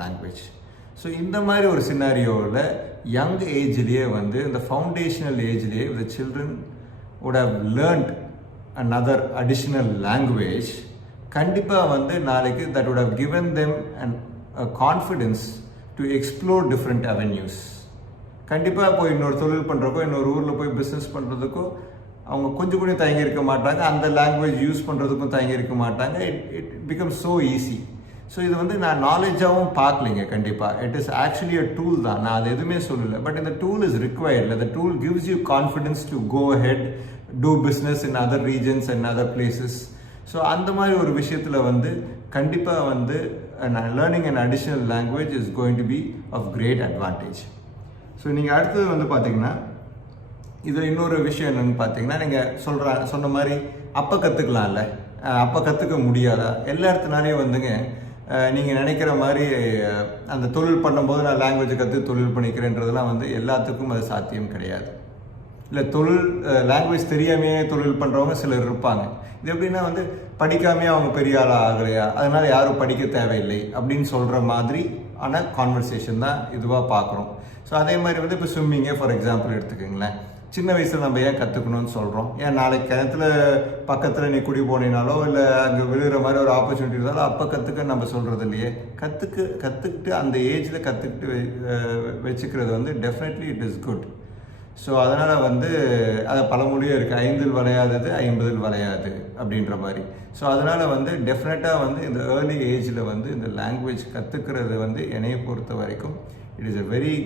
language. So இந்த மாதிரி ஒரு சினாரியோவில் யங் ஏஜ்லேயே வந்து இந்த foundational ஏஜ்லேயே the children would have learned another additional language. கண்டிப்பாக வந்து நாளைக்கு that would have given them a confidence to explore different avenues. கண்டிப்பாக போய் இன்னொரு தொழில் பண்ணுறக்கோ இன்னொரு ஊரில் போய் பிஸ்னஸ் பண்ணுறதுக்கோ அவங்க கொஞ்சம் கூட தயங்கி இருக்க மாட்டாங்க, அந்த லாங்குவேஜ் யூஸ் பண்ணுறதுக்கும் தயங்கி இருக்க மாட்டாங்க. It become so easy. So இது வந்து நான் நாலேஜாகவும் பார்க்கலைங்க. கண்டிப்பாக it is actually a tool தான், நான் அது எதுவுமே சொல்லலை. பட் இந்த tool is required. The tool gives you confidence to go head to business in other regions and other places. So அந்த மாதிரி ஒரு விஷயத்தில் வந்து கண்டிப்பாக வந்து learning and additional language is going to be of great advantage. So நீங்கள் அடுத்தது வந்து பார்த்தீங்கன்னா இதில் இன்னொரு விஷயம் என்னென்னு பார்த்தீங்கன்னா, நீங்கள் சொன்ன மாதிரி அப்போ கற்றுக்கலாம்ல, அப்போ கற்றுக்க முடியாதா? எல்லா இடத்துனாலையும் வந்துங்க நீங்கள் நினைக்கிற மாதிரி அந்த தொழில் பண்ணும்போது நான் லாங்குவேஜை கற்று தொழில் பண்ணிக்கிறேன்றதெல்லாம் வந்து எல்லாத்துக்கும் அது சாத்தியம் கிடையாது. இல்லை லாங்குவேஜ் தெரியாமையே தொழில் பண்ணுறவங்க சிலர் இருப்பாங்க. இது எப்படின்னா வந்து படிக்காமையே அவங்க பெரிய ஆளாக ஆகலையா, அதனால் யாரும் படிக்க தேவையில்லை அப்படின்னு சொல்கிற மாதிரி ஆன கான்வர்சேஷன் தான் இதுவாக பார்க்குறோம். ஸோ அதே மாதிரி வந்து இப்போ ஸ்விம்மிங்கே ஃபார் எக்ஸாம்பிள் எடுத்துக்கோங்களேன். சின்ன வயசில் நம்ம ஏன் கற்றுக்கணும்னு சொல்கிறோம்? ஏன் நாளைக்கு கிணத்துல பக்கத்தில் நீ குடி போனீங்கனாலோ இல்லை அங்கே விழுகிற மாதிரி ஒரு ஆப்பர்ச்சுனிட்டி இருந்தாலும் அப்போ கற்றுக்க நம்ம சொல்கிறது இல்லையே. கற்றுக்கிட்டு அந்த ஏஜில் கற்றுக்கிட்டு வச்சுக்கிறது வந்து definitely it is good. So அதனால் வந்து அது பழமொழியே இருக்குது, 5 வளையாதது 50 வளையாது அப்படின்ற மாதிரி. ஸோ அதனால் வந்து டெஃபினட்டாக வந்து இந்த ஏர்லி ஏஜில் வந்து இந்த லாங்குவேஜ் கற்றுக்கிறது வந்து என்னையை பொறுத்த வரைக்கும் it is a very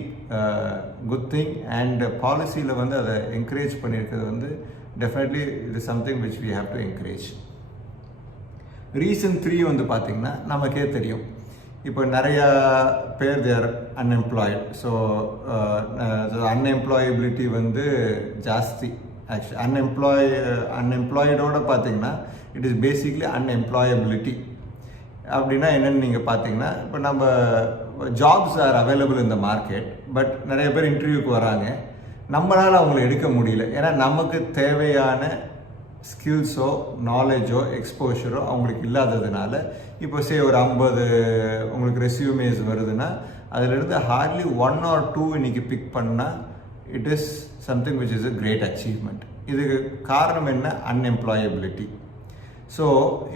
good thing. And பாலிசியில் வந்து அதை என்கரேஜ் பண்ணியிருக்கிறது வந்து definitely it is something which we have to encourage. Reason 3 வந்து பார்த்திங்கன்னா நமக்கே தெரியும், இப்போ நிறையா பேர் தேர் அன்எம்ப்ளாய்டு. ஸோ அன்எம்ப்ளாயபிலிட்டி வந்து ஜாஸ்தி. ஆக்சுவலி அன்எம்ப்ளாய்டோட பார்த்தீங்கன்னா இட் இஸ் பேசிக்லி அன்எம்ப்ளாயபிலிட்டி. அப்படின்னா என்னென்னு நீங்கள் பார்த்தீங்கன்னா, இப்போ நம்ம jobs are available in the market, but நிறைய பேர் இன்டர்வியூக்கு வராங்க, நம்மளால் அவங்கள எடுக்க முடியல. ஏன்னா நமக்கு தேவையான ஸ்கில்ஸோ நாலேஜோ எக்ஸ்போஷரோ அவங்களுக்கு இல்லாததுனால இப்போ ஒரு 50 உங்களுக்கு ரெஸ்யூமேஸ் வருதுன்னா அதிலிருந்து ஹார்ட்லி 1 or 2 இன்னைக்கு பிக் பண்ணால் it is something which is a great achievement. இதுக்கு காரணம் என்ன? அன்எம்ப்ளாயபிலிட்டி. ஸோ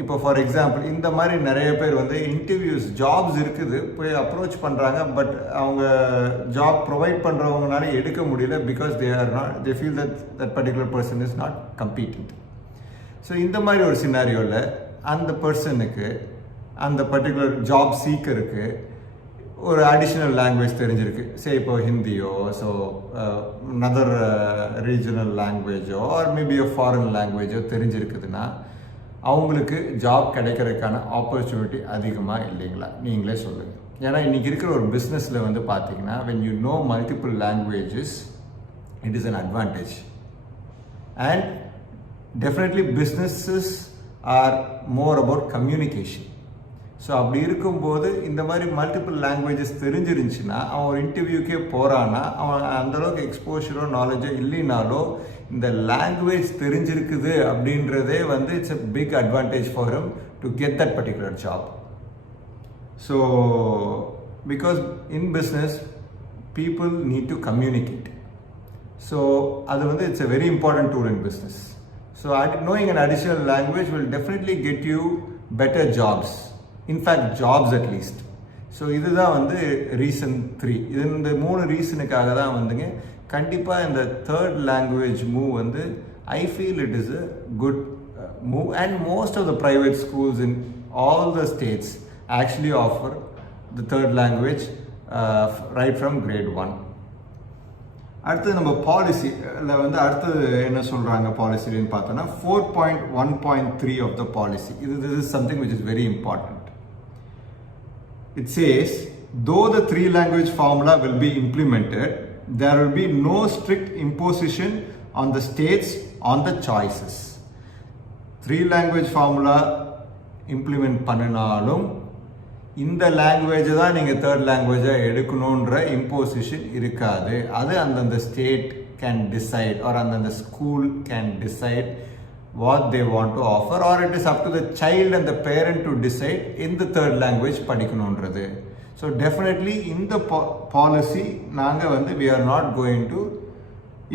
இப்போ ஃபார் எக்ஸாம்பிள் இந்த மாதிரி நிறைய பேர் வந்து இன்டர்வியூஸ் ஜாப்ஸ் இருக்குது போய் அப்ரோச் பண்ணுறாங்க, பட் அவங்க ஜாப் ப்ரொவைட் பண்ணுறவங்கனால எடுக்க முடியல because they feel that particular person is not competent. So இந்த மாதிரி ஒரு சினாரியோவில் அந்த பர்சனுக்கு, அந்த பர்டிகுலர் ஜாப் சீக்கருக்கு ஒரு அடிஷ்னல் லாங்குவேஜ் தெரிஞ்சிருக்கு. சே இப்போ ஹிந்தியோ, ஸோ another ரீஜனல் லாங்குவேஜோ ஆர் மேபி அ ஃபாரின் லாங்குவேஜோ தெரிஞ்சிருக்குதுன்னா அவங்களுக்கு ஜாப் கிடைக்கிறதுக்கான ஆப்பர்ச்சுனிட்டி அதிகமாக இல்லைங்களா? நீங்களே சொல்லுங்கள். ஏன்னா இன்றைக்கி இருக்கிற ஒரு பிஸ்னஸில் வந்து பார்த்தீங்கன்னா when you know multiple languages it is an advantage, and definitely businesses are more about communication. So அப்படி இருக்கும்போது இந்த மாதிரி மல்டிபிள் லாங்குவேஜஸ் தெரிஞ்சிருந்துச்சுன்னா அவன் ஒரு இன்டர்வியூக்கே போகிறான்னா அவன் அந்தளவுக்கு எக்ஸ்போஷரோ நாலேஜோ இல்லைனாலோ இந்த லாங்குவேஜ் தெரிஞ்சிருக்குது அப்படின்றதே வந்து it's a big advantage for him to get that particular job. So because in business people need to communicate. So அது வந்து it's a very important tool in business. So knowing an additional language will definitely get you better jobs. In fact, jobs at least. So இதுதான் வந்து reason 3. இது இந்த 3 ரீசனுக்காக தான் வந்துங்க கண்டிப்பாக இந்த தேர்ட் லாங்குவேஜ் மூவ் வந்து I feel it is a good move, and most of the private schools in all the states actually offer the third language right from grade 1. அடுத்தது நம்ம பாலிசியில் வந்து அடுத்தது என்ன சொல்கிறாங்க பாலிசின்னு பார்த்தோன்னா 4.1.3 of the policy. this is something which is very important. It says, though the 3 language formula will be implemented, there will be no strict imposition on the states on the choices. 3 language formula implement பண்ணனாலும் இந்த லாங்குவேஜை தான் நீங்கள் third லாங்குவேஜாக எடுக்கணுன்ற imposition இருக்காது. அது அந்தந்த state can decide R அந்தந்த school can decide what they want to offer, or it is up to the child and the parent to decide in the third language படிக்கணுன்றது. So definitely in the policy நாங்கள் வந்து we are not going to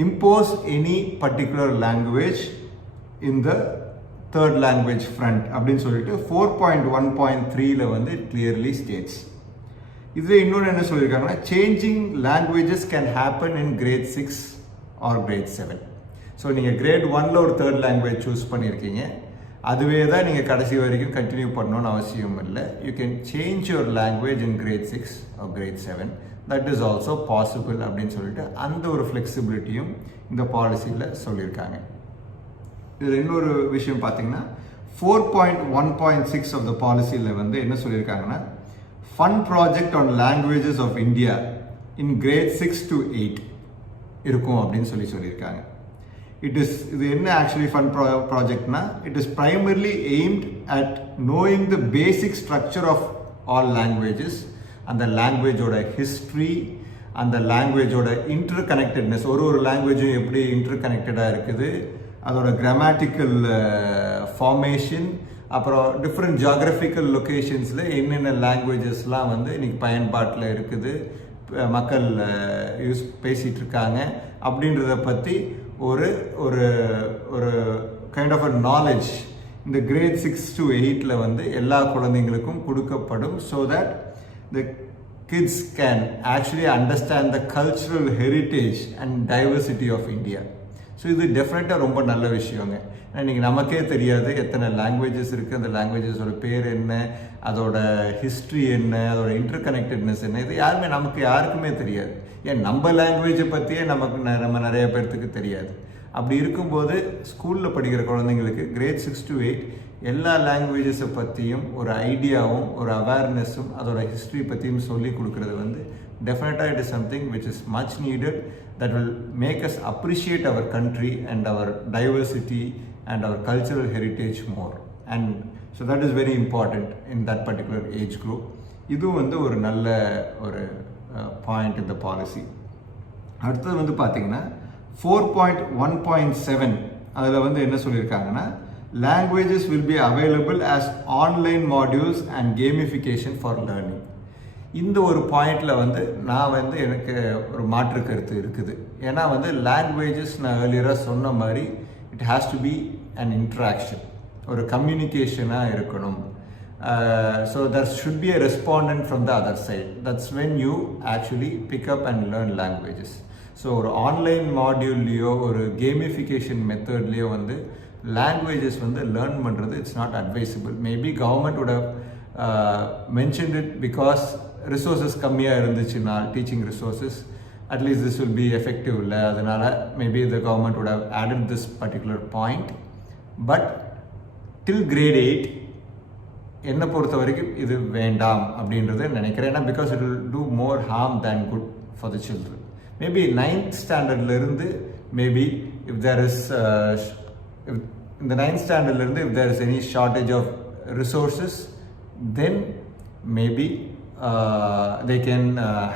impose any particular language in the third language front அப்படின்னு சொல்லிட்டு 4.1.3ல வந்து it clearly states. இதில் இன்னொன்று என்ன சொல்லியிருக்காங்கன்னா changing languages can happen in grade 6 or grade 7. So நீங்கள் கிரேட் 1ல் ஒரு தேர்ட் லாங்குவேஜ் சூஸ் பண்ணியிருக்கீங்க, அதுவே தான் நீங்கள் கடைசி வரைக்கும் கண்டினியூ பண்ணணும்னு அவசியம் இல்லை. You can change your language in grade 6 or grade 7. That is also possible அப்படின்னு சொல்லிட்டு அந்த ஒரு ஃப்ளெக்சிபிலிட்டியும் இந்த பாலிசியில் சொல்லியிருக்காங்க. இதில் இன்னொரு விஷயம் பார்த்தீங்கன்னா 4.1.6 ஆஃப் த பாலிசியில் வந்து என்ன சொல்லியிருக்காங்கன்னா fun project on languages of India in grade 6 to 8 இருக்கும் அப்படின்னு சொல்லியிருக்காங்க. இது என்ன ஆக்சுவலி ஃபன் ப்ராஜெக்ட்னா it is primarily aimed at knowing the basic structure of all languages, அந்த லாங்குவேஜோட ஹிஸ்ட்ரி, அந்த லாங்குவேஜோட இன்டர் கனெக்டட்னஸ், ஒரு லாங்குவேஜும் எப்படி இன்டர் கனெக்டடாக இருக்குது, அதோட கிராமட்டிக்கல் ஃபார்மேஷன், அப்புறம் டிஃப்ரெண்ட் ஜியாகிரபிக்கல் லொக்கேஷன்ஸில் என்னென்ன லாங்குவேஜஸ்லாம் வந்து இன்னைக்கு பயன்பாட்டில் இருக்குது, மக்கள் பேசிகிட்டு இருக்காங்க அப்படின்றத பற்றி ஒரு ஒரு ஒரு கைண்ட் ஆஃப் அ நாலேஜ் இந்த கிரேட் 6 to 8ல் வந்து எல்லா குழந்தைங்களுக்கும் கொடுக்கப்படும். So that the kids can actually understand the cultural heritage and diversity of India. So இது டெஃபினட்டாக ரொம்ப நல்ல விஷயங்க. இன்றைக்கி நமக்கே தெரியாது எத்தனை லாங்குவேஜஸ் இருக்குது, அந்த லாங்குவேஜஸோட பேர் என்ன, அதோட ஹிஸ்ட்ரி என்ன, அதோட இன்டர் கனெக்டட்னஸ் என்ன, இது யாருக்குமே தெரியாது. ஏன் நம்ம லாங்குவேஜை பற்றியே நம்ம நிறைய பேர்த்துக்கு தெரியாது. அப்படி இருக்கும்போது ஸ்கூலில் படிக்கிற குழந்தைங்களுக்கு கிரேட் 6 to 8 எல்லா லாங்குவேஜஸை பற்றியும் ஒரு ஐடியாவும் ஒரு அவேர்னஸும் அதோட ஹிஸ்ட்ரி பற்றியும் சொல்லி கொடுக்குறது வந்து டெஃபினட்டாக it is something which is much needed that will make us appreciate our country and our diversity and our cultural heritage more, and so that is very important in that particular age group. இது வந்து ஒரு நல்ல ஒரு point இந்த policy. அடுத்தது வந்து பார்த்தீங்கன்னா 4.1.7 அதில் வந்து என்ன சொல்லியிருக்காங்கன்னா languages will be available as online modules and gamification for learning. இந்த ஒரு பாயிண்டில் வந்து நான் வந்து எனக்கு ஒரு மாற்று கருத்து இருக்குது. ஏன்னா வந்து லாங்குவேஜஸ் நான் ஏர்லியராக சொன்ன மாதிரி it has to be and interaction, ஒரு கம்யூனிகேஷனாக இருக்கணும். So there should be a respondent from the other side. That's when you actually pick up and learn languages. So ஒரு ஆன்லைன் மாடியூல்லையோ ஒரு கேமிஃபிகேஷன் மெத்தட்லேயோ வந்து லாங்குவேஜஸ் வந்து லேர்ன் பண்ணுறது it's not advisable. Maybe government would have mentioned it because resources கம்மியாக இருந்துச்சுன்னா, teaching resources, at least this will be effective இல்லை, அதனால் maybe the government would have added this particular point. But till grade 8 என்னை பொறுத்த வரைக்கும் இது வேண்டாம் அப்படின்றத நினைக்கிறேன். ஏன்னா because it will do more harm than good for the children. Maybe 9th ஸ்டாண்டர்ட்லேருந்து மேபி இஃப் தேர் இஸ் இந்த 9th ஸ்டாண்டர்ட்லேருந்து if there is any shortage of resources then maybe they can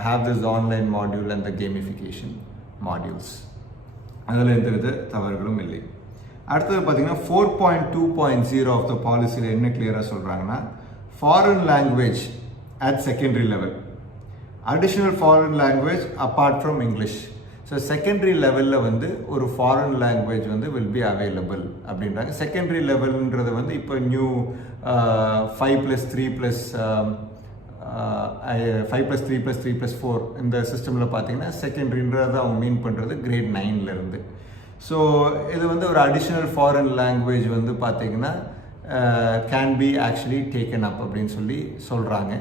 have this online module and the gamification modules. அதில் எந்த வித தவறுகளும் இல்லை. அடுத்தது பார்த்தீங்கன்னா 4.2.0 of the பாலிசியில் என்ன கிளியராக சொல்கிறாங்கன்னா, foreign language at secondary level, additional foreign language apart from English. So secondary லெவலில் வந்து ஒரு ஃபாரின் லாங்குவேஜ் வந்து வில் பி அவைலபிள் அப்படின்றாங்க. செகண்டரி லெவல்ன்றது வந்து இப்போ நியூ 5+3+3+4 இந்த சிஸ்டமில் பார்த்தீங்கன்னா செகண்டரின்றதை அவங்க மீன் பண்ணுறது கிரேட் 9லேருந்து. ஸோ இது வந்து ஒரு அடிஷ்னல் ஃபாரின் லாங்குவேஜ் வந்து பார்த்தீங்கன்னா can be actually taken up அப்படின்னு சொல்லி சொல்கிறாங்க.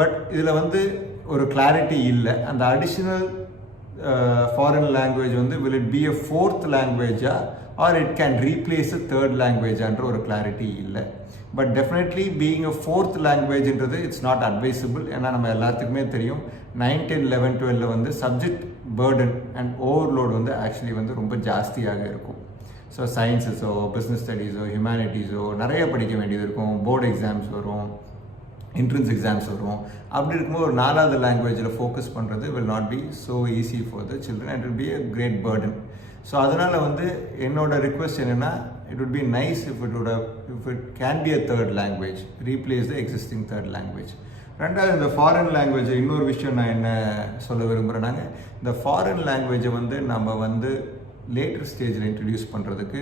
பட் இதில் வந்து ஒரு கிளாரிட்டி இல்லை. அந்த அடிஷ்னல் ஃபாரின் லாங்குவேஜ் வந்து will it be a fourth language or it can replace a third language என்ற ஒரு கிளாரிட்டி இல்லை. But definitely being a fourth லாங்குவேஜ்ன்றது இட்ஸ் நாட் அட்வைசபிள். ஏன்னா நம்ம எல்லாத்துக்குமே தெரியும் 9, 10, 11, 12 வந்து சப்ஜெக்ட் பேர்டன் அண்ட் ஓவர்லோட் வந்து ஆக்சுவலி வந்து ரொம்ப ஜாஸ்தியாக இருக்கும். ஸோ சயின்ஸஸோ, பிஸ்னஸ் ஸ்டடீஸோ, ஹியூமனிட்டிஸோ நிறைய படிக்க வேண்டியது இருக்கும். போர்டு எக்ஸாம்ஸ் வரும், என்ட்ரன்ஸ் எக்ஸாம்ஸ் வரும். அப்படி இருக்கும்போது ஒரு 4வது லாங்குவேஜில் ஃபோக்கஸ் பண்ணுறது will not be so easy for the children and it will be a great burden. So அதனால் வந்து என்னோட ரிக்வெஸ்ட் என்னென்னா, it would be nice if it can be a third language, replace the existing third language. ரெண்டாவது இந்த foreign language இன்னொரு விஷயம் நான் என்ன சொல்ல விரும்புகிறேன்னாங்க, இந்த ஃபாரின் லாங்குவேஜை வந்து நம்ம வந்து லேட்டர் ஸ்டேஜில் இன்ட்ரடியூஸ் பண்ணுறதுக்கு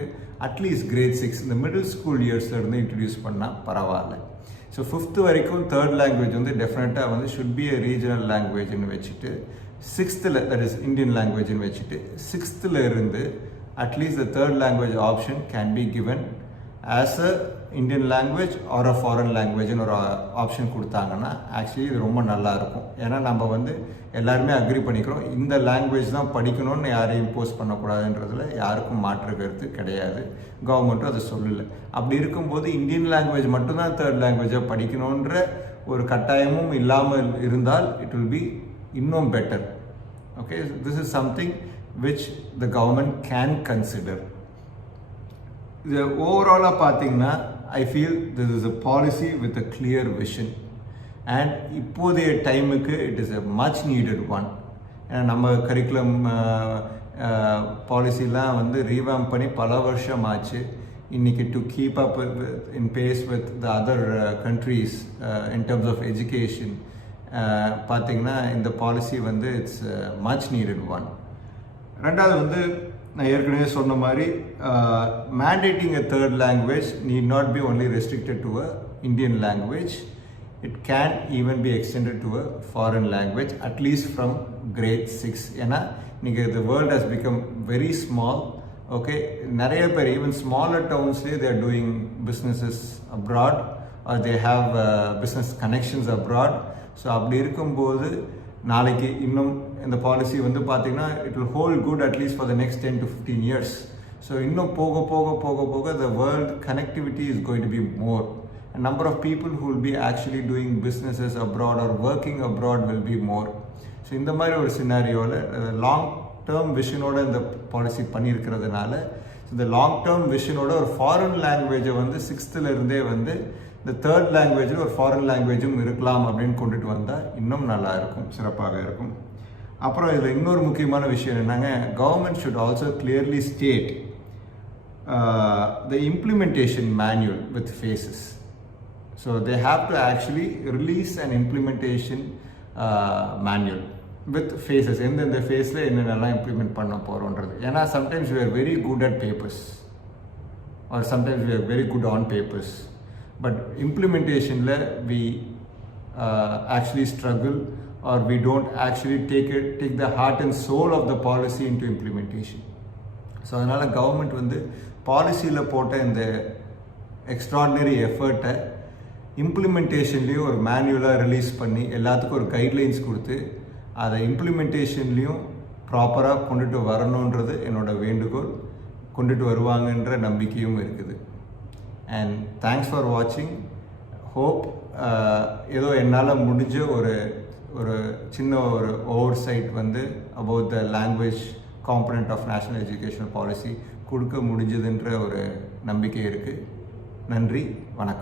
அட்லீஸ்ட் கிரேட் 6 இந்த மிடில் ஸ்கூல் இயர்ஸ்லேருந்து இன்ட்ரடியூஸ் பண்ணால் பரவாயில்ல. ஸோ 5th வரைக்கும் தேர்ட் லாங்குவேஜ் வந்து டெஃபினட்டாக வந்து ஷுட் பி அ ரீஜனல் லாங்குவேஜ்னு வச்சுட்டு, 6th தட் இஸ் இந்தியன் லாங்குவேஜ்னு வச்சுட்டு 6th இருந்து at least the third language option can be given as a Indian language or a foreign language ஒரு ஆப்ஷன் கொடுத்தாங்கன்னா ஆக்சுவலி இது ரொம்ப நல்லா இருக்கும். ஏன்னா நம்ம வந்து எல்லாருமே அக்ரி பண்ணிக்கிறோம் இந்த லாங்குவேஜ் தான் படிக்கணும்னு யாரையும் இம்போஸ் பண்ணக்கூடாதுன்றதுல யாருக்கும் மாற்று கருத்து கிடையாது. கவர்மெண்ட்டும் அதை சொல்லலை. அப்படி இருக்கும்போது இந்தியன் லாங்குவேஜ் மட்டும்தான் தேர்ட் லாங்குவேஜாக படிக்கணுன்ற ஒரு கட்டாயமும் இல்லாமல் இருந்தால் இட் வில் பி இன்னும் better. Okay, this is something which the government can consider. The overall பார்த்தீங்கன்னா I feel this is a policy with a clear vision and இப்போதைய டைமுக்கு it is a much needed one. ஏன்னா நம்ம curriculum பாலிசிலாம் வந்து revamp பண்ணி பல வருஷம் ஆச்சு. இன்னைக்கு to keep up in pace with the other countries in terms of education பார்த்தீங்கன்னா இந்த பாலிசி வந்து இட்ஸ் மச் நீடட் ஒன். ரெண்டாவது வந்து நான் ஏற்கனவே சொன்ன மாதிரி mandating a third language need not be only restricted to a Indian language. It can even be extended to a foreign language at least from grade 6. ஏன்னா இன்னைக்கு the world has become very small. Okay, நிறைய பேர் even smaller townsலேயே they are doing businesses abroad or they have business connections abroad. So அப்படி இருக்கும்போது நாளைக்கு இன்னும் இந்த policy வந்து பார்த்தீங்கன்னா it will hold good at least for the next 10 to 15 years. ஸோ இன்னும் போக போக போக போக the world connectivity is going to be more. Number of people who will be actually doing businesses abroad or working abroad will be more. So இந்த மாதிரி ஒரு சினாரியோவில் long term விஷனோட இந்த பாலிசி பண்ணியிருக்கிறதுனால இந்த லாங் டேர்ம் விஷனோட ஒரு ஃபாரின் லாங்குவேஜை வந்து 6th இருந்தே வந்து இந்த தேர்ட் லாங்குவேஜில் ஒரு ஃபாரின் லாங்குவேஜும் இருக்கலாம் அப்படின்னு கொண்டுட்டு வந்தால் இன்னும் நல்லா இருக்கும், சிறப்பாக இருக்கும். அப்புறம் இதில் இன்னொரு முக்கியமான விஷயம் என்னங்க, government should also clearly state the implementation manual with phases. So they have to actually release and implementation manual with phases. எந்தெந்த ஃபேஸில் என்னென்னலாம் இம்ப்ளிமெண்ட் பண்ண போகிறோன்றது. ஏன்னா sometimes we are very good at papers or sometimes we are very good on papers, but implementationல we actually struggle or we don't actually take the heart and soul of the policy into implementation. So அதனால் government வந்து பாலிசியில் போட்ட இந்த extraordinary எஃபர்ட்டை இம்ப்ளிமெண்டேஷன்லேயும் ஒரு மேனுவலாக release பண்ணி எல்லாத்துக்கும் ஒரு guidelines கொடுத்து அதை இம்ப்ளிமெண்டேஷன்லேயும் ப்ராப்பராக கொண்டுட்டு வரணுன்றது என்னோட வேண்டுகோள். கொண்டுட்டு வருவாங்கன்ற நம்பிக்கையும் இருக்குது. அண்ட் தேங்க்ஸ் ஃபார் வாட்சிங். ஹோப் ஏதோ என்னால் முடிஞ்ச ஒரு சின்ன ஒரு ஓவர் சைட் வந்து about the language component of national educational policy கொடுக்க முடிஞ்சதுன்ற ஒரு நம்பிக்கை இருக்குது. நன்றி, வணக்கம்.